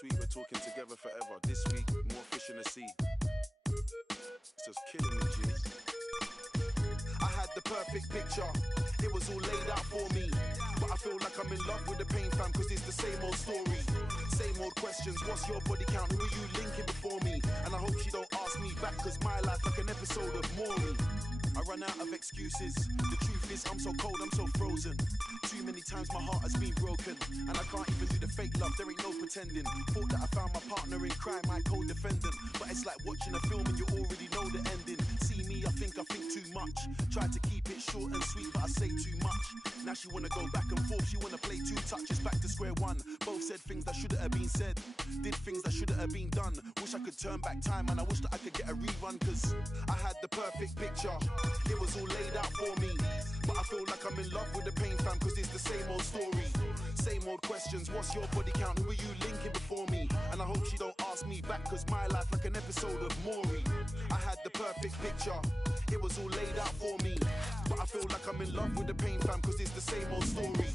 Sweet, we're talking together forever. This week, more fish in the sea. It's just killing me, G. I had the perfect picture. It was all laid out for me. But I feel like I'm in love with the pain, fam, cause it's the same old story. Same old questions. What's your body count? Who are you linking before me? And I hope she don't ask me back, cause my life like an episode of Maury. I run out of excuses. The truth is I'm so cold, I'm so frozen. Too many times my heart has been broken, and I can't even do the fake love, there ain't no pretending. Thought that I found my partner in crime, my co-defendant. But it's like watching a film and you already know the ending. See me, I think too much. Tried to keep it short and sweet, but I say too much. Now she wanna go back and forth, she wanna play two touches, back to square one. Both said things that shouldn't have been said, did things that shouldn't have been done. Wish I could turn back time, and I wish that I could get a rerun, cause I had the perfect picture. It was all laid out for me, but I feel like I'm in love with the pain, fam, cause it's the same old story. Same old questions. What's your body count? Who are you linking before me? And I hope she don't ask me back, cause my life like an episode of Maury. I had the perfect picture. It was all laid out for me, but I feel like I'm in love with the pain, fam, cause it's the same old story.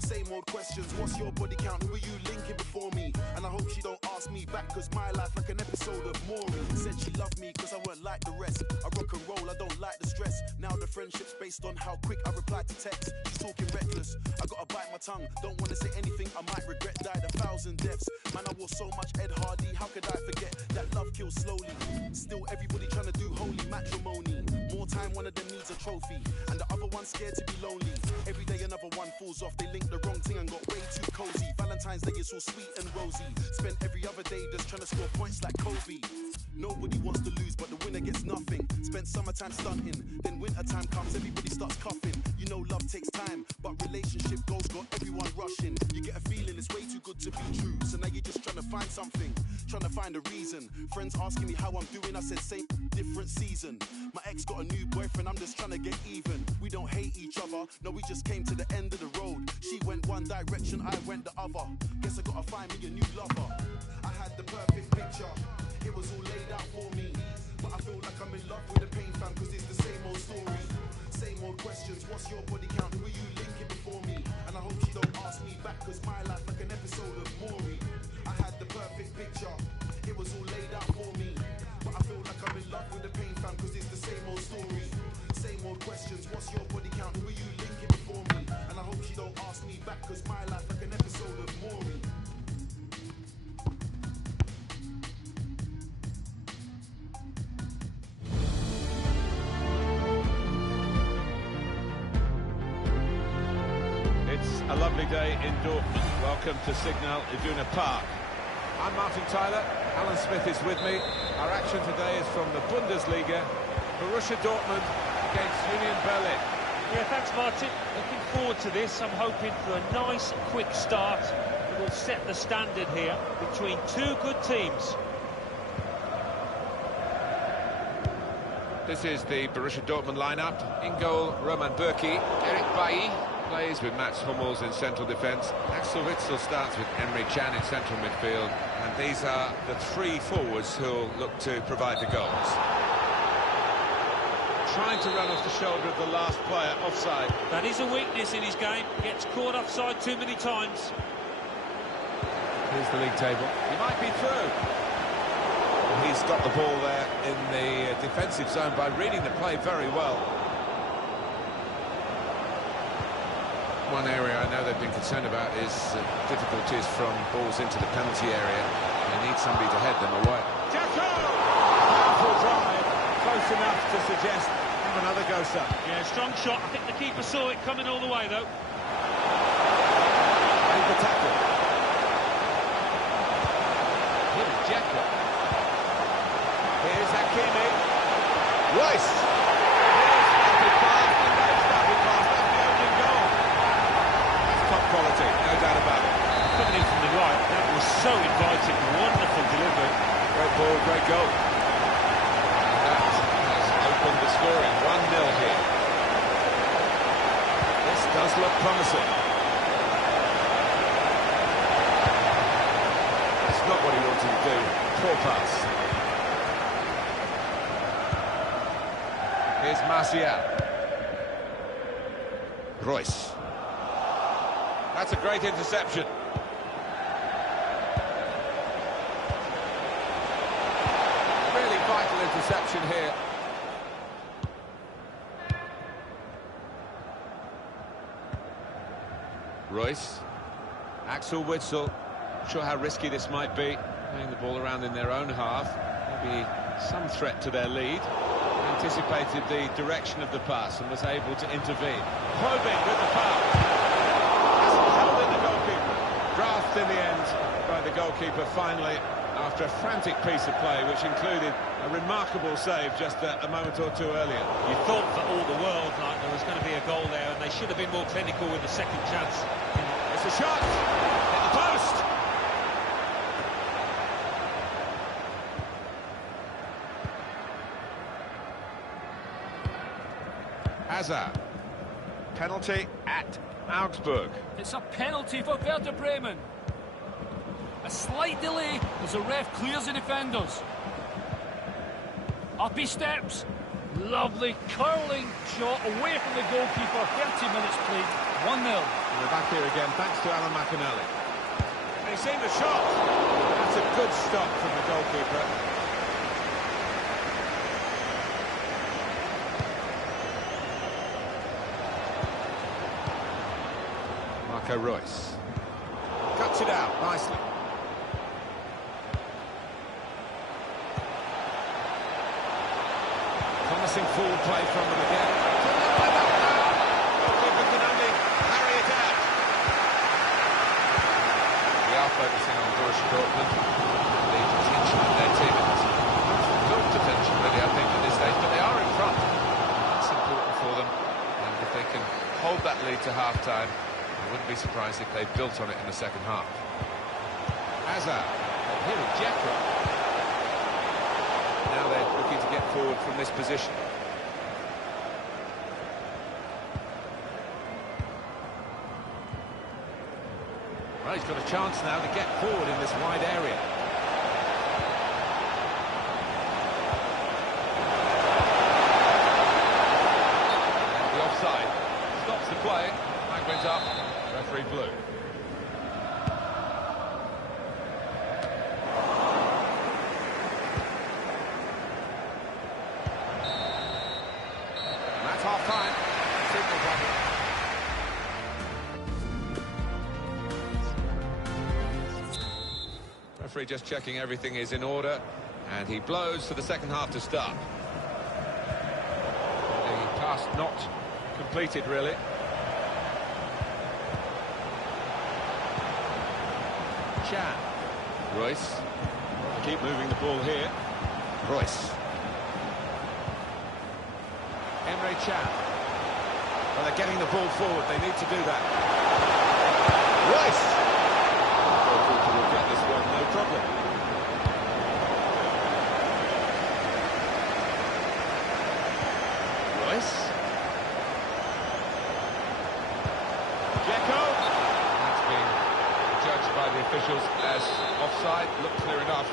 Same old questions. What's your body count? Who are you linking before me? And I hope she don't ask me back, cause my life like an episode of Maury. Said she loved me cause I weren't like the rest. I rock and roll, I don't like the stress. Now the friendship's based on how quick I reply to text. She's talking reckless, I gotta bite my tongue. Don't wanna say anything I might regret. Died 1,000 deaths. Man, I wore so much Ed Hardy. How could I forget that love kills slowly? Still everybody trying to do holy matrimony. More time one of them needs a trophy, and the other one's scared to be lonely. Every day another one falls off. They link the wrong thing and got way too cozy. Valentine's Day is all sweet and rosy. Spent every other day just trying to score points like Kobe. Nobody wants to lose, but the winner gets nothing. Spent summertime stunting, then wintertime comes, everybody starts coughing. You know love takes time, but relationship goals got everyone rushing. You get a feeling it's way too good to be true, so now you're just trying to find something, trying to find a reason. Friends asking me how I'm doing, I said same, different season. My ex got a new boyfriend, I'm just trying to get even. We don't hate each other, no, we just came to the end of the road. She went one direction, I went the other. Guess I gotta find me a new lover. I had the perfect picture. It was all laid out for me, but I feel like I'm in love with the pain, fam, cause it's the same old story. Same old questions. What's your body count? Who are you linking before me? And I hope she don't ask me back, cause my life like an episode of Maury. I had the perfect picture. It was all laid out for me, but I feel like I'm in love with the pain, fam, cause it's the same old story. Same old questions. What's your body count? Who are you linking before me? And I hope she don't ask me back, cause my life like an episode of Maury. A lovely day in Dortmund. Welcome to Signal Iduna Park. I'm Martin Tyler. Alan Smith is with me. Our action today is from the Bundesliga. Borussia Dortmund against Union Berlin. Yeah, thanks Martin. Looking forward to this. I'm hoping for a nice, quick start that will set the standard here between two good teams. This is the Borussia Dortmund lineup. In goal, Roman Bürki. Eric Bailly plays with Mats Hummels in central defence. Axel Witsel starts with Emre Can in central midfield. And these are the three forwards who'll look to provide the goals. Trying to run off the shoulder of the last player, offside. That is a weakness in his game. Gets caught offside too many times. Here's the league table. He might be through. He's got the ball there in the defensive zone by reading the play very well. One area I know they've been concerned about is difficulties from balls into the penalty area. They need somebody to head them away. Jacko! Powerful drive, close enough to suggest have another go, sir. Yeah, strong shot. I think the keeper saw it coming all the way, though. And the tackle. Here's Jacko. Here's Hakimi. Royce. Quality, no doubt about it. Coming in from the right, that was so inviting, wonderful delivery. Great ball, great goal. That has opened the scoring, 1-0 here. This does look promising. That's not what he wanted to do. Poor pass. Here's Martial. Royce. That's a great interception. interception here. Royce. Axel Witsel. Not sure how risky this might be. Playing the ball around in their own half. Maybe some threat to their lead. Anticipated the direction of the pass and was able to intervene. Probing with the foul. Hasn't held in the goalkeeper. Drafted in the end by the goalkeeper finally after a frantic piece of play which included a remarkable save just a moment or two earlier. You thought for all the world like there was going to be a goal there, and they should have been more clinical with the second chance. It's a shot! Hit the post! Hazard. Penalty at Augsburg. It's a penalty for Werder Bremen. A slight delay as the ref clears the defenders. Up he steps. Lovely curling shot away from the goalkeeper. 30 minutes played. 1-0. We're back here again, thanks to Alan McAnally. And he's seen the shot. That's a good stop from the goalkeeper. Marco Royce. Cuts it out nicely. Promising forward play from them again. Goalkeeper can only carry it out. We are focusing on Borussia Dortmund and the potential of their team. It's built potential, really, I think, at this stage, but they are in front. That's important for them, and if they can hold that lead to half-time, I wouldn't be surprised if they built on it in the second half. Hazard, here is Jeffrey. Now they're looking to get forward from this position. Well, he's got a chance now to get forward in this wide area. And the offside stops the play. Flag went up. Referee blew. Half-time. Signal button. Referee just checking everything is in order, and he blows for the second half to start. The pass not completed, really. Chan. Royce. Keep moving the ball here. Royce. Emre Can. Well, they're getting the ball forward. They need to do that. Royce! Will get this one, no problem. Royce. Dzeko. That's been judged by the officials as offside. Looked clear enough.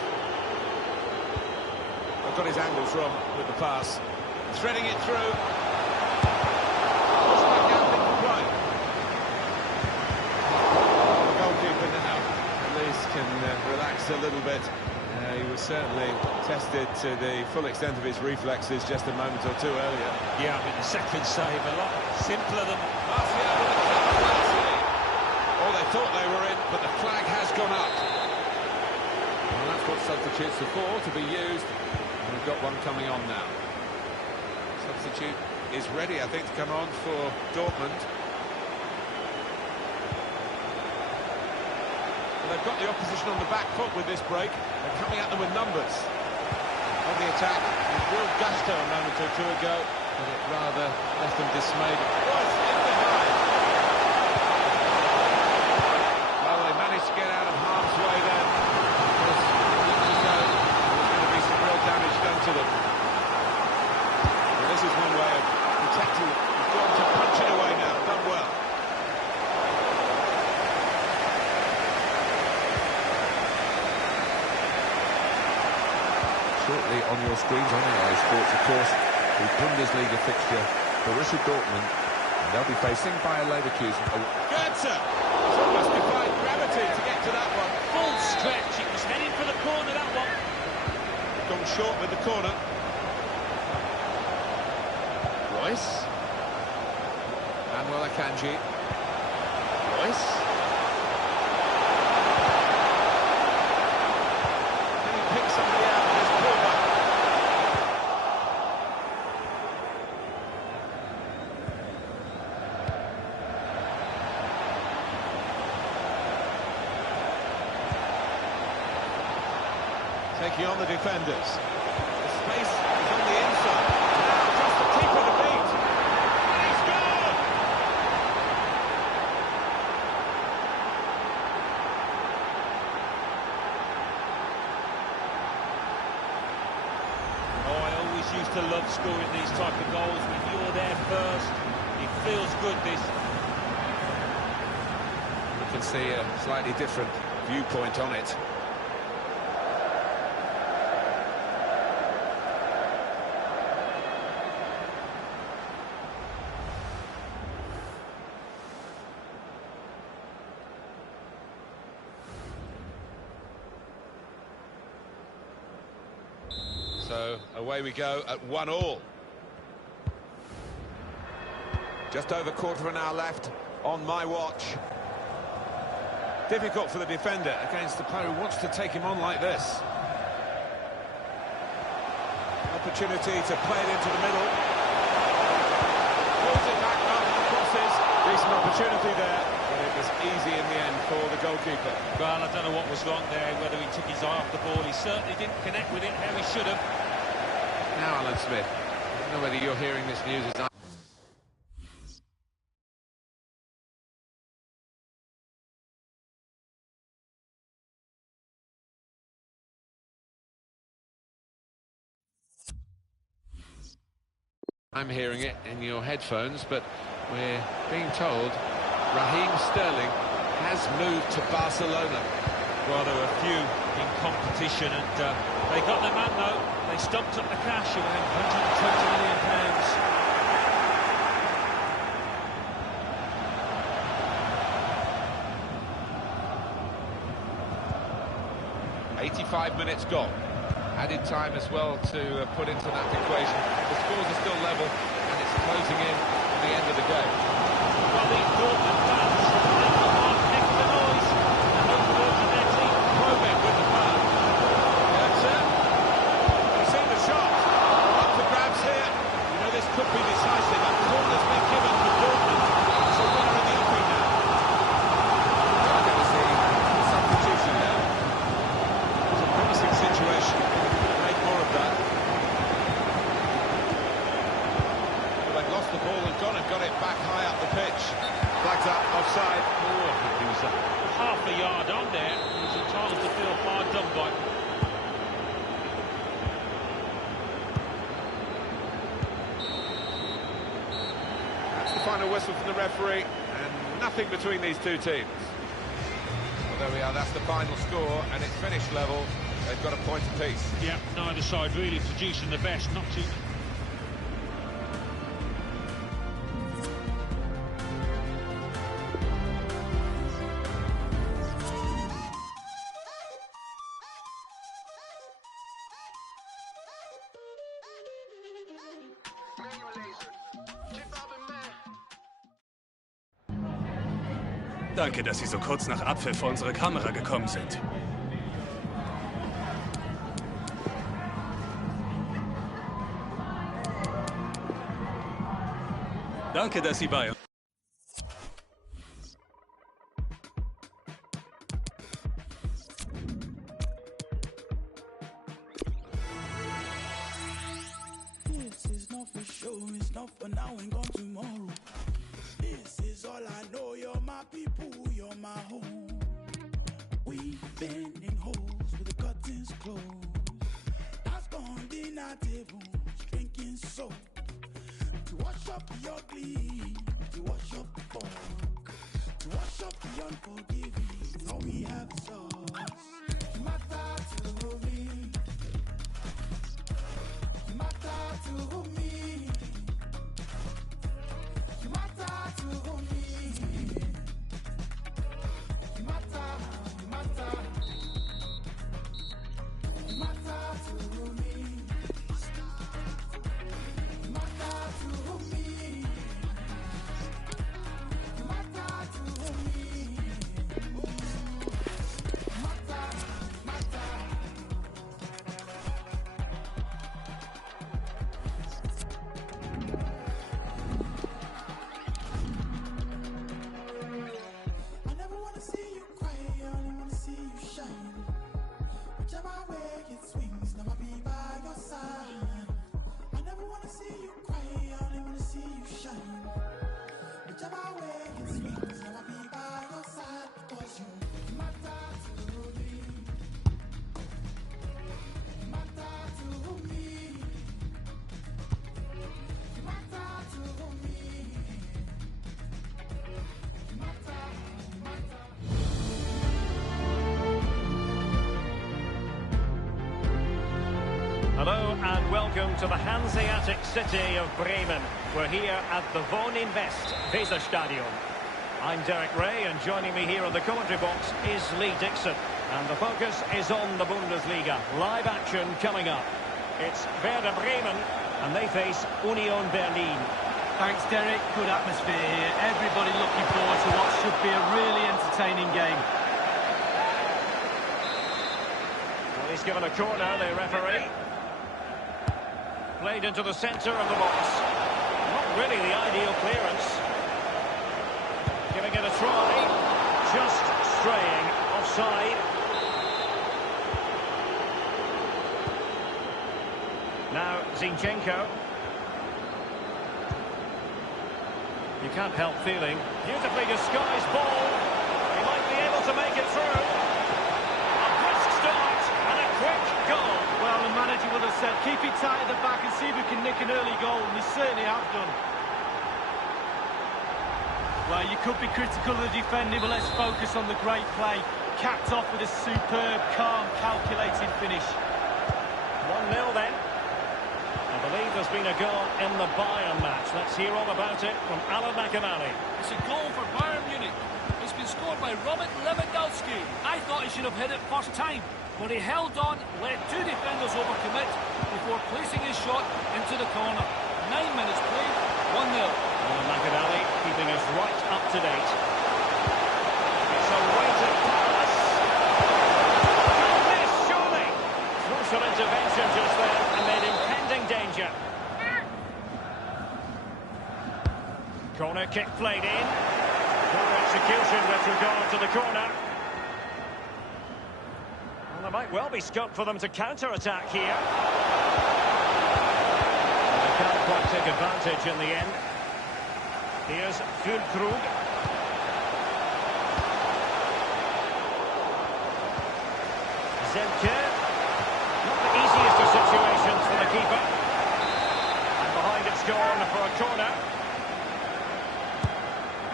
I've got his angles wrong with the pass. Threading it through. The goalkeeper now at least can relax a little bit. He was certainly tested to the full extent of his reflexes just a moment or two earlier. Yeah, I mean, the second save a lot simpler than... Oh, they thought they were in, but the flag has gone up. Well, that's what substitutes are for, to be used. And we've got one coming on now. Substitute is ready, I think, to come on for Dortmund. Well, they've got the opposition on the back foot with this break. They're coming at them with numbers. On the attack, with real gusto a moment or two ago, but it rather left them dismayed. Royce in behind. Well, they managed to get out of harm's way then, because it looked as though there was going to be some real damage done to them. This is one way of protecting. He's gone to punch it away now. Done well. Shortly on your screens on AI Sports, of course, the Bundesliga fixture, Borussia Dortmund, and they'll be facing Bayer Leverkusen. Goetze! It's almost defied gravity to get to that one. Full stretch. It was heading for the corner, that one. Gone short with the corner. Royce. Manuel Akanji. Royce. Can he pick somebody out of his pullback? Taking on the defenders. The space is on the inside. Now just the keeper to beat. And he's gone! Oh, I always used to love scoring these type of goals. When you're there first, it feels good, this. You can see a slightly different viewpoint on it. So away we go at 1-1. Just over quarter of an hour left on my watch. Difficult for the defender against the player who wants to take him on like this. Opportunity to play it into the middle. Pulls it back up and crosses. Decent opportunity there, but it was easy in the end for the goalkeeper. Well, I don't know what was wrong there, whether he took his eye off the ball. He certainly didn't connect with it how he should have. Now, Alan Smith, I don't know whether you're hearing this news as I'm hearing it in your headphones, but we're being told Raheem Sterling has moved to Barcelona. Well, there were a few in competition, and they got their man, though. They stumped up the cash, around £120 million. 85 minutes gone. Added time as well to put into that equation. The scores are still level, and it's closing in on the end of the game. Well, the Dortmund fans, they come on, make the noise. The home court of their team, Proben with the pass. That's it. You've seen the shot. Up for grabs here. You know, this could be decisive. A corner's been given for Dortmund. It's a winner in the offing now. We're going to see a substitution now. It's a promising situation. Make more of that. Well, they've lost the ball and gone and got it back high up the pitch. Flags up, offside. Oh, I think he was half a yard on there. He was entitled to feel hard done by. That's the final whistle from the referee, and nothing between these two teams. Well, there we are, that's the final score, and it's finished level. They've got a point apiece. Yeah, neither side really producing the best, not too... Danke, dass Sie so kurz nach Abpfiff vor unsere Kamera gekommen sind. Danke, dass Sie bei uns... This is not for sure, it's not for now and gone tomorrow. This is all I know, you're my people, you're my home. We've been in holes with the curtains closed. That's gone dinner tables, drinking soap. To wash up the ugly, to wash up the fog, to wash up the unforgiving, all we have is us. You matter to me, you matter to me, you matter to me, you matter, you matter, you matter to me, you matter to me. Hello and welcome to the Hanseatic city of Bremen. We're here at the Wohninvest Weserstadion. I'm Derek Ray, and joining me here on the commentary box is Lee Dixon. And the focus is on the Bundesliga. Live action coming up. It's Werder Bremen, and they face Union Berlin. Thanks, Derek. Good atmosphere here. Everybody looking forward to what should be a really entertaining game. Well, he's given a corner, the referee. Played into the centre of the box. Not really the ideal clearance. Giving it a try. Just straying offside. Now Zinchenko. You can't help feeling. Beautifully disguised ball. He might be able to make it through. A brisk start and a quick goal. Well, the manager would have said, keep it tight at the back and see if we can nick an early goal, and they certainly have done. Well, you could be critical of the defending, but let's focus on the great play. Capped off with a superb, calm, calculated finish. 1-0 then. I believe there's been a goal in the Bayern match. Let's hear all about it from Alan McInally. It's a goal for Bayern Munich. It's been scored by Robert Lewandowski. I thought he should have hit it first time, but he held on, let two defenders overcommit before placing his shot into the corner. 9 minutes played, 1-0. Alan McInally keeping us right up to date. It's a weighted pass. Can't miss, surely. Crucial intervention just there amid impending danger. Corner kick played in. Poor execution with regard to the corner. Well, there might well be scope for them to counter-attack here. They can't quite take advantage in the end. Here's Füllkrug. Zemke. Not the easiest of situations for the keeper. And behind it's gone for a corner.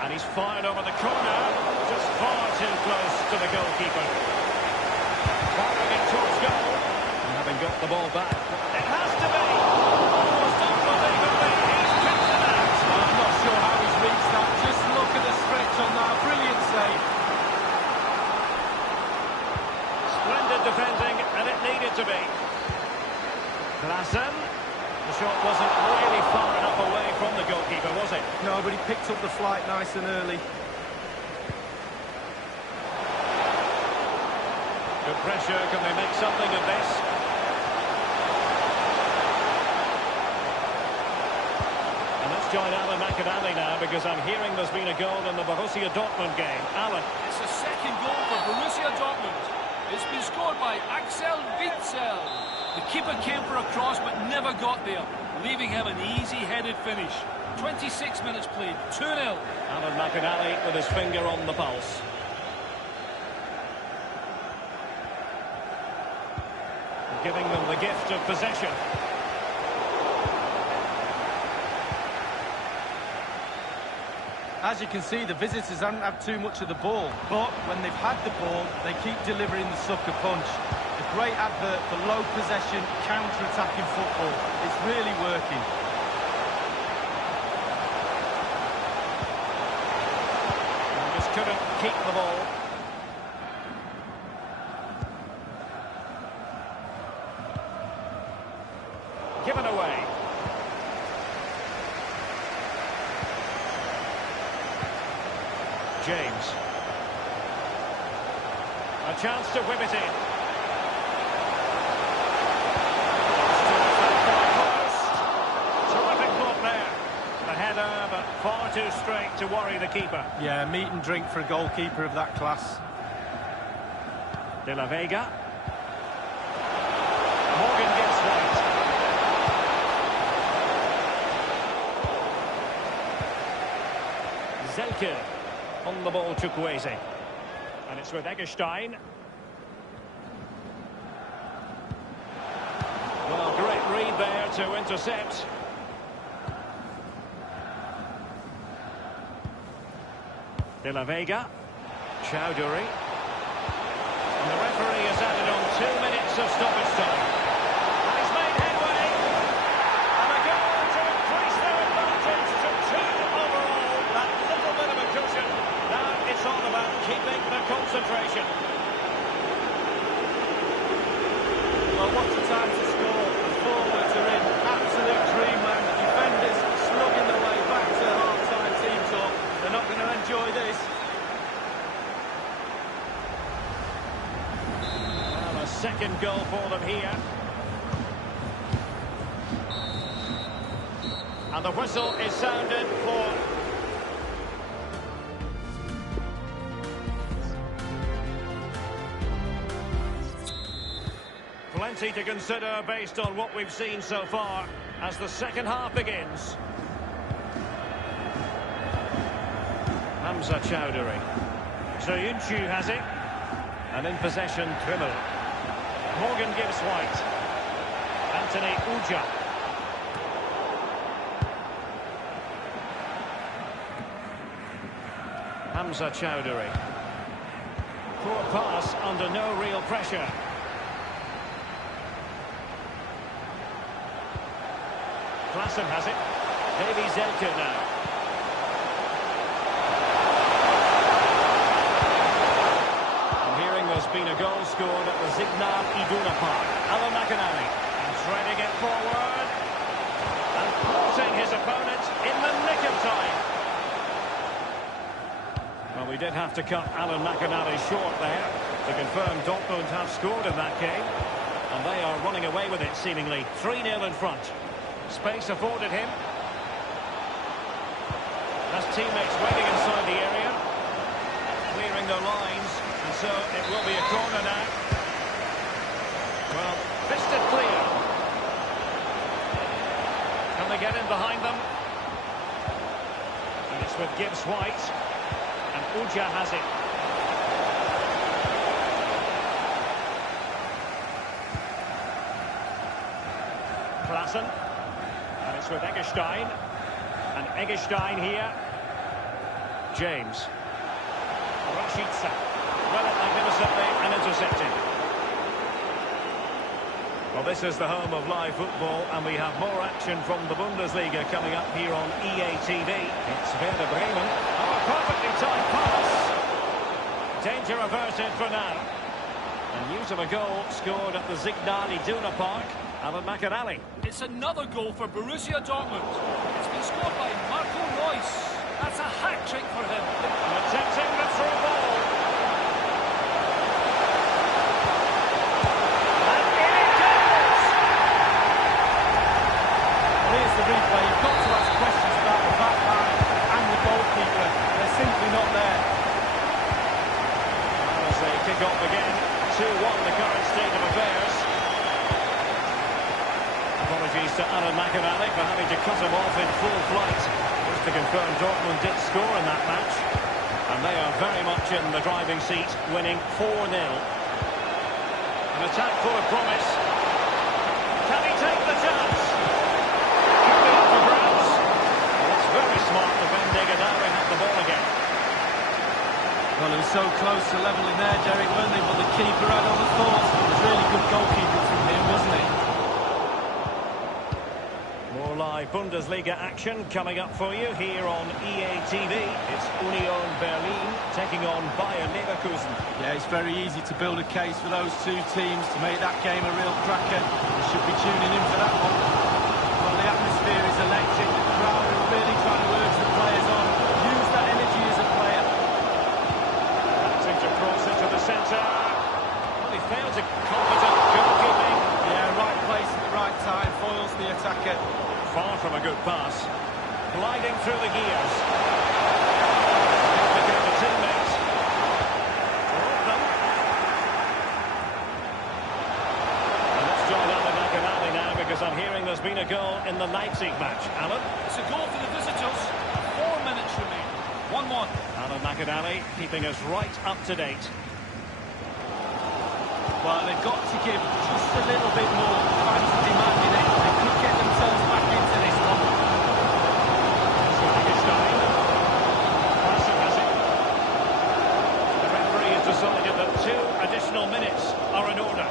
And he's fired over the corner. Just far too close to the goalkeeper. Firing it towards goal. And having got the ball back. It has to be! Almost unbelievably, he's picked it out. I'm not sure how he's reached that. Just look at the stretch on that. Brilliant save. Splendid defending, and it needed to be. Klassen. The shot wasn't really far enough away from the goalkeeper, was it? No, but he picked up the flight nice and early. Good pressure. Can they make something of this? And let's join Alan McInally now, because I'm hearing there's been a goal in the Borussia Dortmund game. Alan. It's a second goal for Borussia Dortmund. It's been scored by Axel Witsel. The keeper came for a cross but never got there, leaving him an easy-headed finish. 26 minutes played, 2-0. Alan McInally with his finger on the pulse. Giving them the gift of possession. As you can see, the visitors haven't had too much of the ball, but when they've had the ball, they keep delivering the sucker punch. A great advert for low possession, counter-attacking football. It's really working. And just couldn't keep the ball. Given away. James. A chance to whip it in. Terrific block there. The header, but far too straight to worry the keeper. Yeah, meat and drink for a goalkeeper of that class. De La Vega. Morgan gets white. Selke. On the ball to Kwesi. And it's with Eggestein. Well, great read there to intercept. De La Vega. Chowdhury. And the referee has added on 2 minutes of stoppage time. And he's made headway. And a goal to increase their advantage to 2 overall. That little bit of a cushion. Now it's all about keeping the concentration. Well, what a time to score. The forwards are in absolute dreamland. The defenders slugging their way back to the half-time team talk. They're not going to enjoy this. Well, a second goal for them here. And the whistle is sounded for... Plenty to consider based on what we've seen so far as the second half begins. Hamza Chowdhury. Soyuncu has it. And in possession, Trimmel. Morgan gives White. Anthony Uja. Hamza Chowdhury. Poor pass under no real pressure. Klassen has it. Davy Zelke now. I'm hearing there's been a goal scored at the Signal Iduna Park. Alan McInally. And threading it forward. And caught his opponent in the nick of time. Well, we did have to cut Alan McInally short there to confirm Dortmund have scored in that game. And they are running away with it, seemingly. 3-0 in front. Space afforded him. Has teammates waiting inside the area. Clearing their lines. And so it will be a corner now. Well, fisted clear. Can they get in behind them? And it's with Gibbs White. And Uja has it. Klassen. And it's with Eggestein. And Eggestein here. James. Rashica. Well up magnificently and intercepted. Well, this is the home of live football, and we have more action from the Bundesliga coming up here on EA TV. It's Werder Bremen. Oh, a perfectly timed pass. Danger averted for now. And news of a goal scored at the Signal Iduna Park. Alan McInally. It's another goal for Borussia Dortmund. It's been scored by Marco Reus. That's a hat-trick for him. And attempting the through ball. And in it goes! Well, here's the replay. You've got to ask questions about the back line and the goalkeeper. They're simply not there. Well, as they kick off again, 2-1 the current state of affairs. Apologies to Alan McInally for having to cut him off in full flight. Just to confirm, Dortmund did score in that match. And they are very much in the driving seat, winning 4-0. An attack full of promise. Can he take the chance? Could be up for grabs. Well, it's very smart defending, and now we have the ball again. Well, it was so close to levelling there, Derek, weren't they? But the keeper had other thoughts. It was really good goalkeeping from him, wasn't it? More live Bundesliga action coming up for you here on EA TV. It's Union Berlin taking on Bayer Leverkusen. Yeah, it's very easy to build a case for those two teams to make that game a real cracker. You should be tuning in for that one. Well, the atmosphere is electric. The crowd are really trying to urge the players on. Use that energy as a player. Attempting to cross into the centre. Well, he failed to competent goalkeeping. Yeah, right place at the right time. Foils the attacker. Far from a good pass. Gliding through the gears. Became a teammate. Brought them. And let's join Alan McInally now, because I'm hearing there's been a goal in the Leipzig match. Alan? It's a goal for the visitors. 4 minutes remain. 1-1. Alan McAnally keeping us right up to date. Well, they've got to give just a little bit more. Fans are demanding it. They could get themselves back into this one. The referee has decided that 2 additional minutes are in order.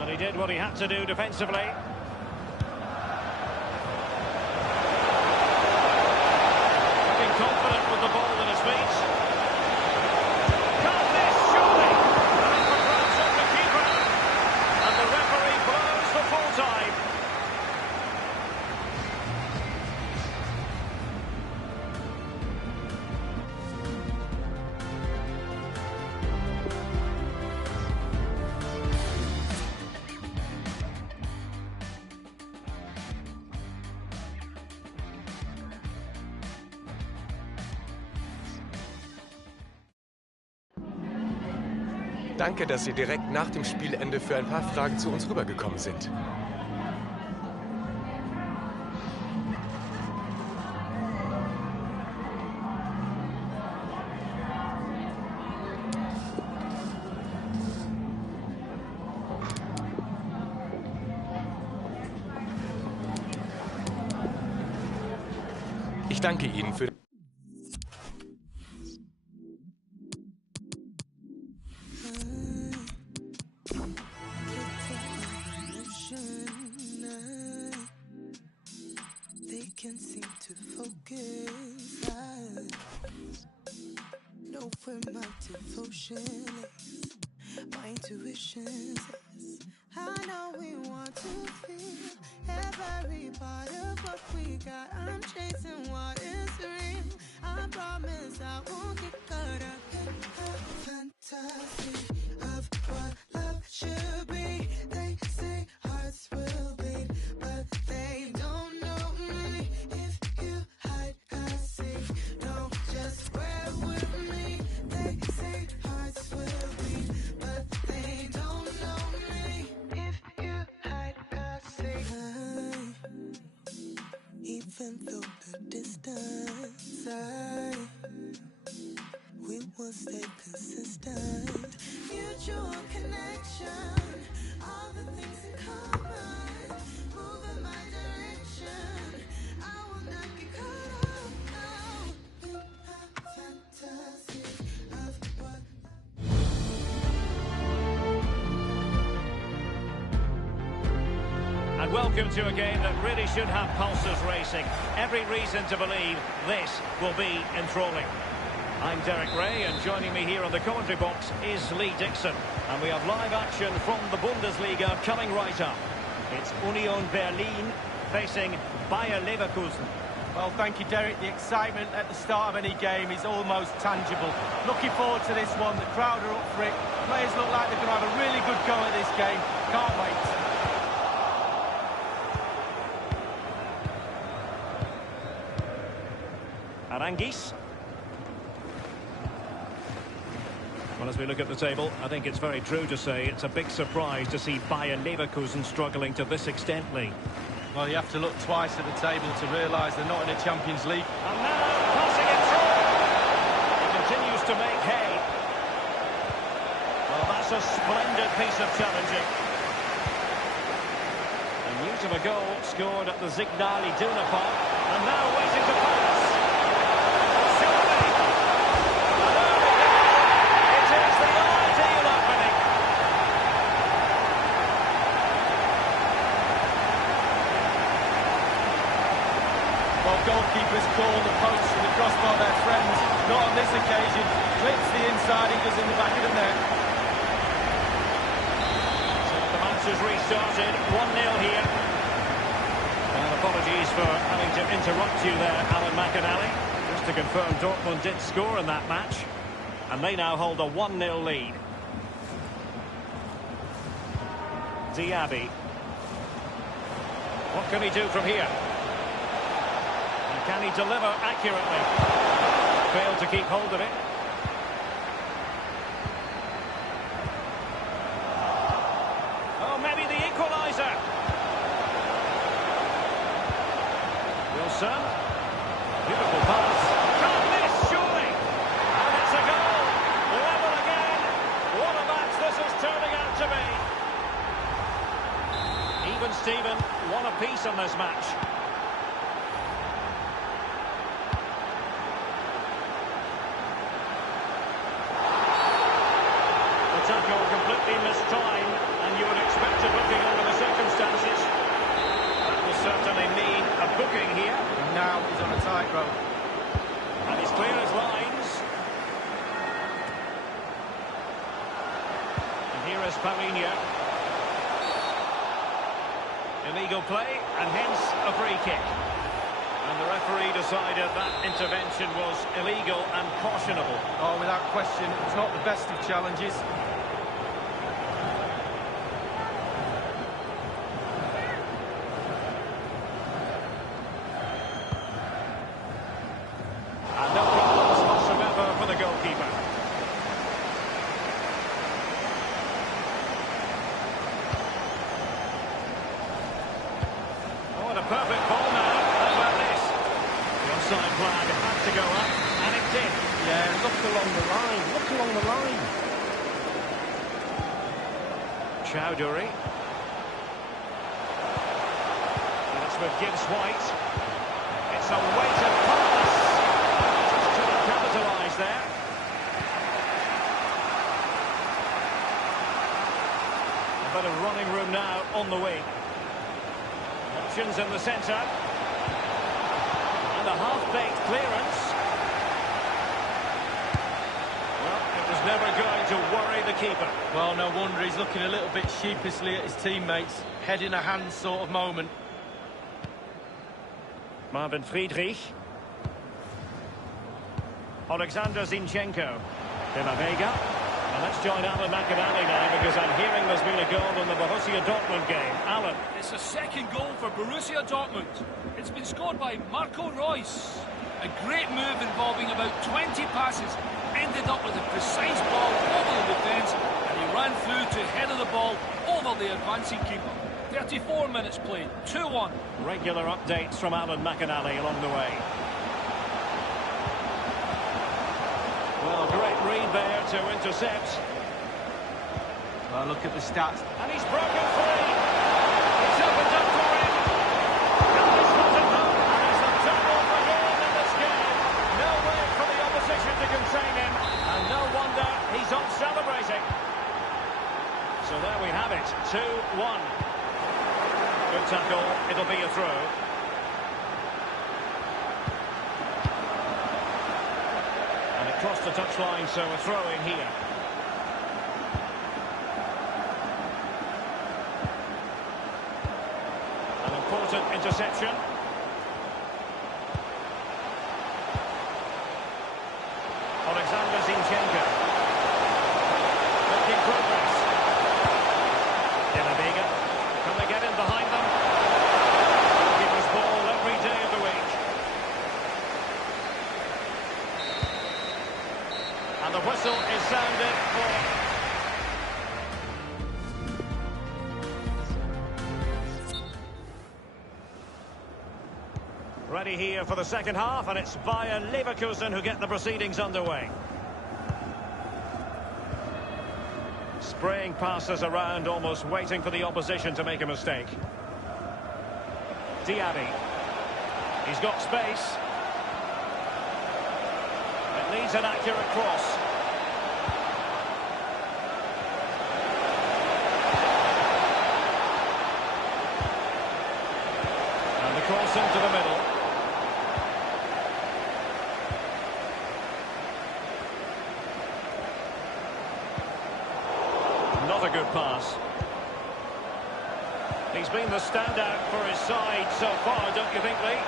And he did what he had to do defensively. Looking confident with the ball at his feet. Can't miss, surely! And for grabs of the keeper. And the referee blows for full time. Danke, dass Sie direkt nach dem Spielende für ein paar Fragen zu uns rübergekommen sind. Ich danke Ihnen für... Can't seem to focus. I know where my devotion is, my intuition says I know we want to feel every part of what we got. I'm chasing what is real. I promise I won't get caught up in a fantasy of what love should be. They say hearts will beat, but they don't know me. If you hide, I see. Don't just square with me. They say hearts will beat, but they don't know me. If you hide, I see. Even though the distance, we will stay consistent. Mutual connection, all the things in common, move in my direction. I will not get caught up now in a fantasy of what. And welcome to a game that really should have pulses racing. Every reason to believe this will be enthralling. I'm Derek Ray, and joining me here on the commentary box is Lee Dixon. And we have live action from the Bundesliga coming right up. It's Union Berlin facing Bayer Leverkusen. Well, thank you, Derek. The excitement at the start of any game is almost tangible. Looking forward to this one. The crowd are up for it. Players look like they're going to have a really good go at this game. Can't wait. Arangis. Well, as we look at the table, I think it's very true to say it's a big surprise to see Bayer Leverkusen struggling to this extent, Lee. Well, you have to look twice at the table to realise they're not in a Champions League. And now, passing it through. He continues to make hay. Well, that's a splendid piece of challenging. And news of a goal scored at the Signal Iduna Park. And now waiting to pass. Surely. It is the ideal opening. Well, goalkeepers call the post and the crossbar their friends. Not on this occasion. Clips the inside, he goes in the back of the net. So the match has restarted. 1-0 here. And apologies for having to interrupt you there, Alan McAnally. Just to confirm, Dortmund did score in that match. And they now hold a 1-0 lead. Diaby. What can he do from here? And can he deliver accurately? Failed to keep hold of it. Oh, maybe the equaliser. Wilson. this is turning out to be. Even Steven, one apiece in this match. The tackle completely mistimed, and you would expect a booking under the circumstances. That will certainly mean a booking here. And now he's on a tightrope. And he's clear as lines. And here is Paulinho. Illegal play, and hence a free kick. And the referee decided that intervention was illegal and cautionable. Oh, without question, it was not the best of challenges. And no problems whatsoever for the goalkeeper. Oh, what a perfect ball now. How about this? The offside flag had to go up, and it did. Yeah, look along the line. Look along the line. Chowdhury. And it's with Gibbs White. It's a weighted pass. Just couldn't capitalise there. A bit of running room now on the wing. Options in the centre. And a half-baked clearance. Well, it was never going to worry the keeper. Well, no wonder he's looking a little bit sheepishly at his teammates. Head in a hand sort of moment. Marvin Friedrich. Alexander Zinchenko. De La Vega. And let's join Alan McAnally now, because I'm hearing there's been a goal in the Borussia Dortmund game. Alan. It's a second goal for Borussia Dortmund. It's been scored by Marco Reus. A great move involving about 20 passes. Ended up with a precise ball over the defence, and he ran through to head of the ball over the advancing keeper. 34 minutes played, 2-1. Regular updates from Alan McAnally along the way. Well, great read there to intercept. Well, look at the stats. And he's broken free. He's opened up for him. And he's spotted home. And it's a total for him in this game. No way for the opposition to contain him. And no wonder he's on celebrating. So there we have it. 2-1. Good tackle. It'll be a throw. And it crossed the touchline, so a throw in here. An important interception. Alexander Zinchenko. Making progress. De La Vega. Can they get in behind them? Goalkeeper's ball every day of the week. And the whistle is sounded for... Ready here for the second half, and it's Bayer Leverkusen who get the proceedings underway. Spraying passes around, almost waiting for the opposition to make a mistake. Diaby. He's got space. It needs an accurate cross. And the cross into the middle. Not a good pass. He's been the standout for his side so far, don't you think, Lee?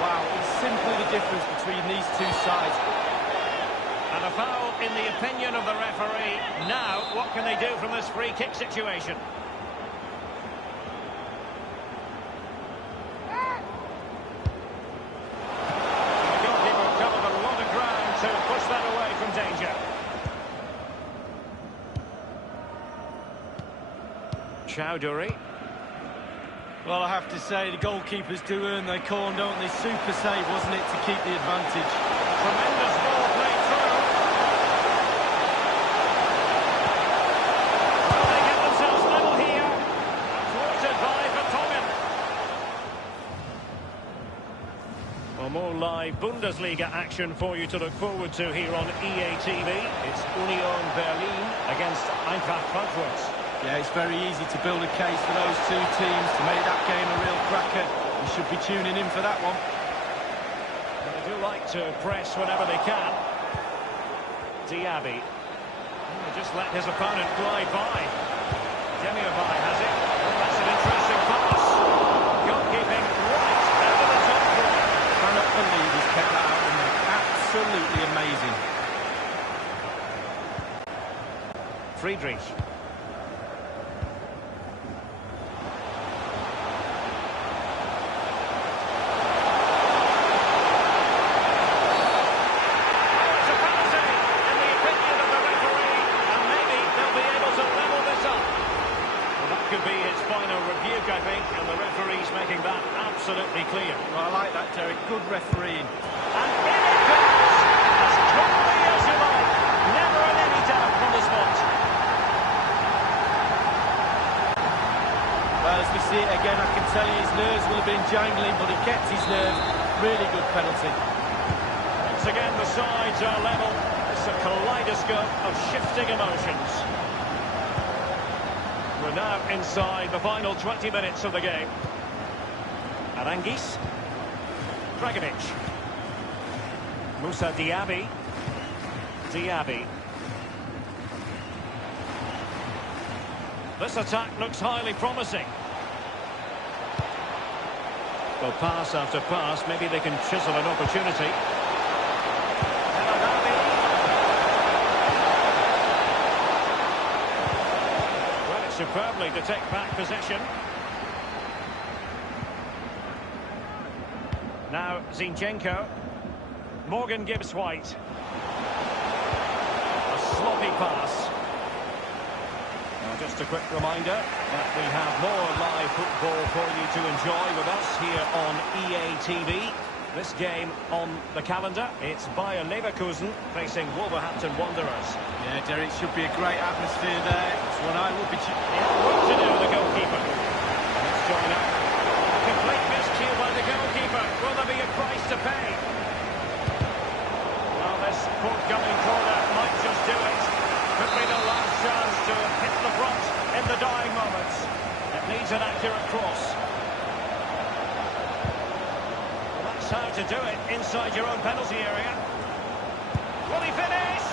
Wow, it's simply the difference between these two sides. And a foul in the opinion of the referee. Now, what can they do from this free kick situation? The goalkeeper covered a lot of ground to push that away from danger. Chowdhury. Well, I have to say, the goalkeepers do earn their corn, don't they? Super save, wasn't it, to keep the advantage? Tremendous ball played through. live Bundesliga action for you to look forward to here on EA TV. It's Union Berlin against Eintracht Frankfurt. Yeah, it's very easy to build a case for those two teams to make that game a real cracker. You should be tuning in for that one. They do like to press whenever they can. Diaby. Just let his opponent glide by. Demirbay has it. That's an interesting pass. Goalkeeping right over the top corner. Cannot believe he's kept that out of there. Absolutely amazing. Friedrich. I think, and the referee's making that absolutely clear. Well, I like that, Derek. Good refereeing. And in it goes! As calmly as you like. Never in any doubt from the spot. Well, as we see it again, I can tell you his nerves will have been jangling, but he kept his nerves. Really good penalty. Once again, the sides are level. It's a kaleidoscope of shifting emotions. We're now inside the final 20 minutes of the game. Arangis. Dragovic. Moussa Diaby. Diaby. This attack looks highly promising. Well, pass after pass, maybe they can chisel an opportunity. Superbly to take back possession. Now Zinchenko. Morgan Gibbs White. A sloppy pass. Now just a quick reminder that we have more live football for you to enjoy with us here on EA TV. This game on the calendar, it's Bayer Leverkusen facing Wolverhampton Wanderers. Yeah, Derek, should be a great atmosphere there. It's one I will be... What to do, the goalkeeper. Let's join up. A complete miscue by the goalkeeper. Will there be a price to pay? Well, this forthcoming corner might just do it. Could be the last chance to hit the front in the dying moments. It needs an accurate cross. How to do it inside your own penalty area. Will he finish?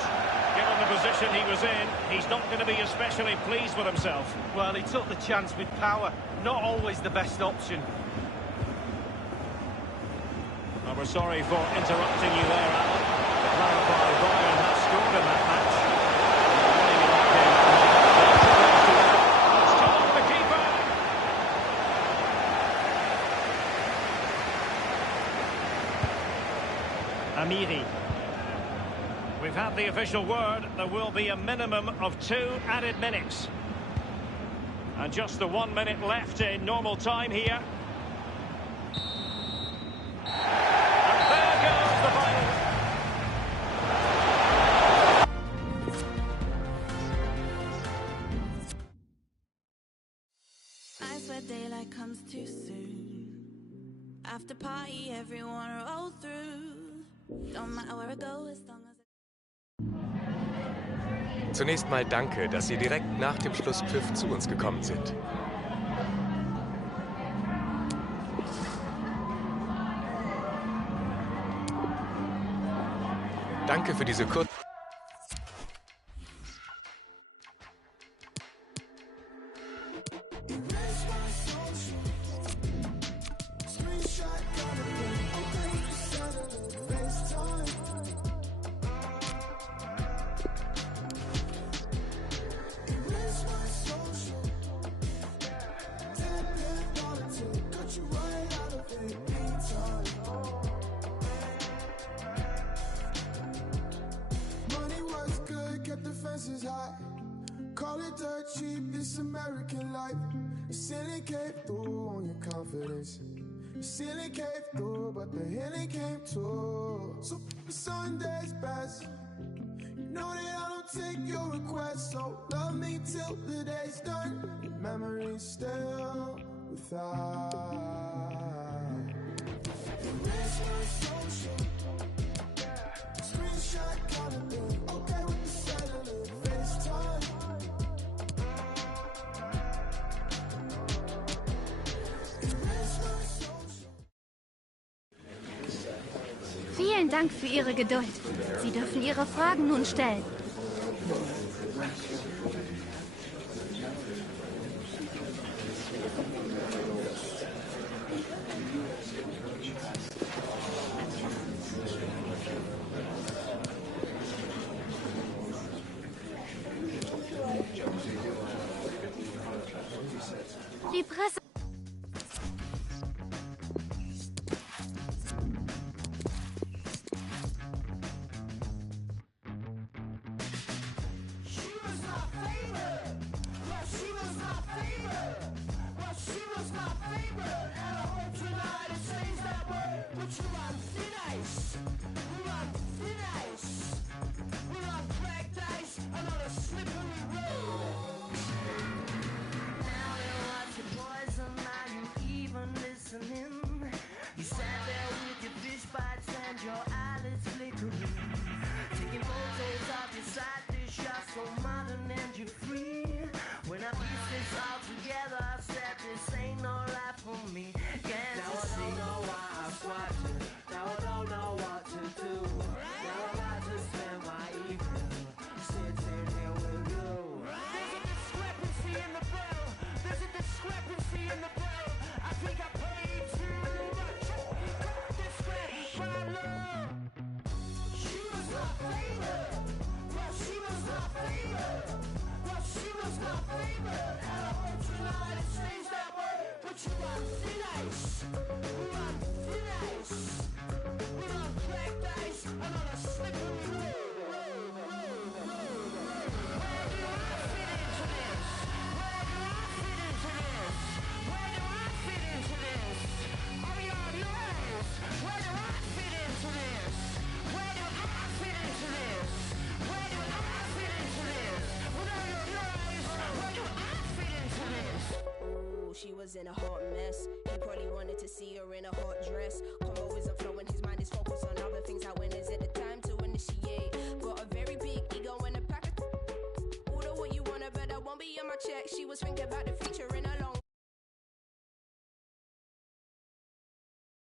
Given the position he was in, he's not going to be especially pleased with himself. Well, he took the chance with power. Not always the best option. Well, we're sorry for interrupting you there, Alan. To clarify, Bayern has scored in that match. It's come off the keeper. Amiri. We've had the official word. There will be a minimum of 2 added minutes. And just the 1 minute left in normal time here. And there goes the final. I swear daylight comes too soon. After party, everyone roll through. Don't matter where I go as long as Zunächst mal danke, dass Sie direkt nach dem Schlusspfiff zu uns gekommen sind. Danke für diese kurze... Call it dirt cheap, this American life. The ceiling came through on your confidence. The ceiling came through, but the healing came too. So Sunday's best. You know that I don't take your requests, so love me till the day's done. Memories still without. Where's my social? Screenshot calling me. Okay with the cellular. FaceTime. Where's my social? Vielen Dank für Ihre Geduld. Sie dürfen Ihre Fragen nun stellen. Die Presse. You sat there with your fish bites and your eyelids flickering, taking photos of your side dish. You're so modern and you're free. When I piece this all together, I said this ain't no life for me. Can't now I don't know why I swapped it. Now I don't know what to do. Now I'm about to spend my evening sitting here with you. There's a discrepancy in the bill. There's a discrepancy in the bill. I think I paid too much. My love. She was my favorite. Well, she was my favorite. Well, she was my favorite. And I hope tonight it stays that way. But you are thin ice. We are thin ice. We are cracked ice. I'm on a slippery road. Where do I fit into this? Where do I fit into this? Where do I fit into this? Are we on yours? Where do I fit into this? Where do I fit into this? Where do I fit into this? When are you yours? Where do I fit into this? Ooh, she was in a hot mess. He probably wanted to see her in a hot dress. Combo isn't flowing, his mind is focused on other things. How when is it the